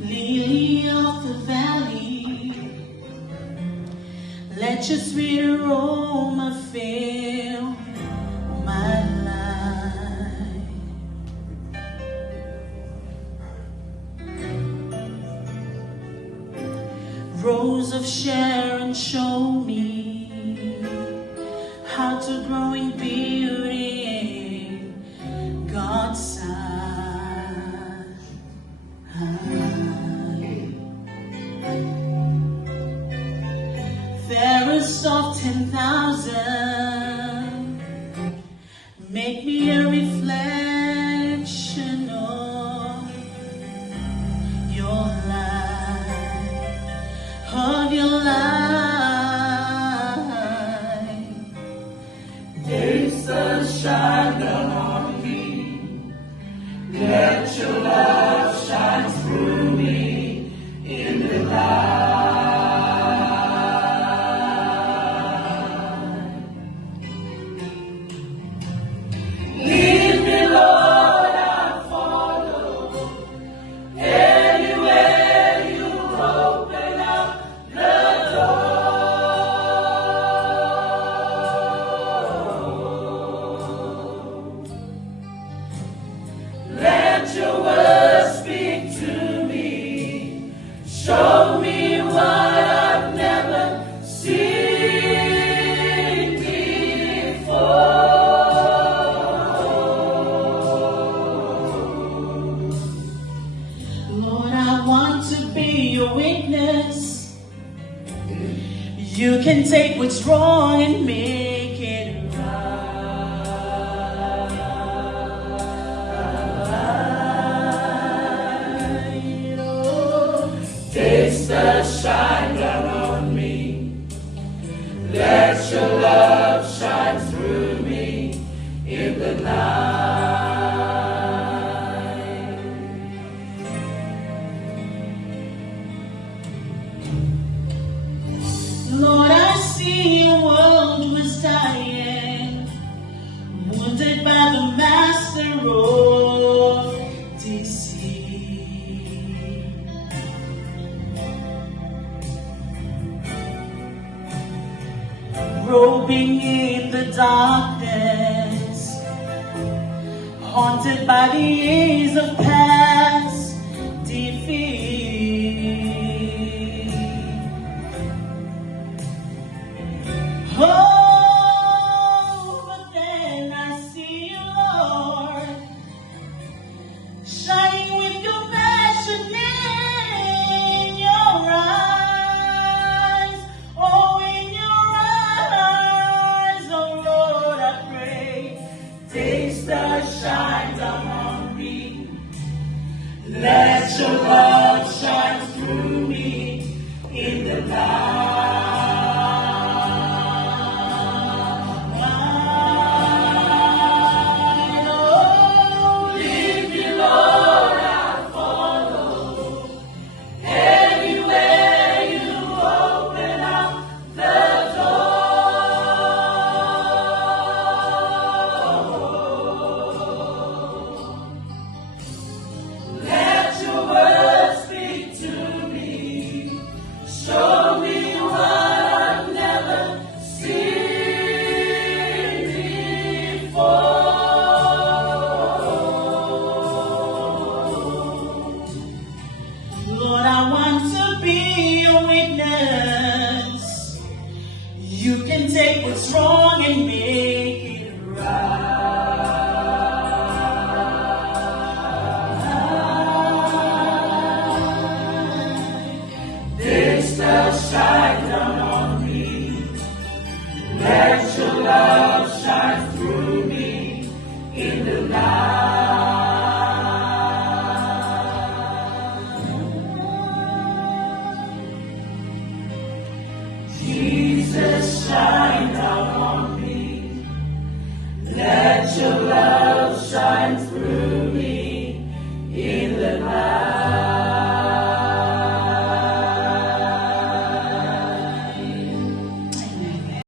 Lily of the valley, let your sweet aroma fill my life. Rose of Sharon, show me how to grow in beauty in God's sight. Fairest of 10,000, make me a reflection of your light, of your light. Daystar, shine down on me. Let your love shine through me in the light. Lead me, Lord, I'll follow. Anywhere you open up the door. Let your word speak to me. Show me what I've never seen before. Lord, I want to be your witness. You can take what's wrong and make it right. Oh, Daystar, shine down on me. Let your love shine through me in the night. Lord, I see a world was dying, wounded by the master of deceit. Groping in the darkness, haunted by the years of past defeat. Oh, but then I see you, Lord, shining with compassion in your eyes. Oh, in your eyes, oh Lord, I pray. Daystar, shine down on me. Let your love shine through me in the night. Lead me, Lord, I'll follow. Anywhere you open up the door. Let your word speak to me. Show me what I've never seen before. Lord, I want to be your witness. You can take what's wrong and make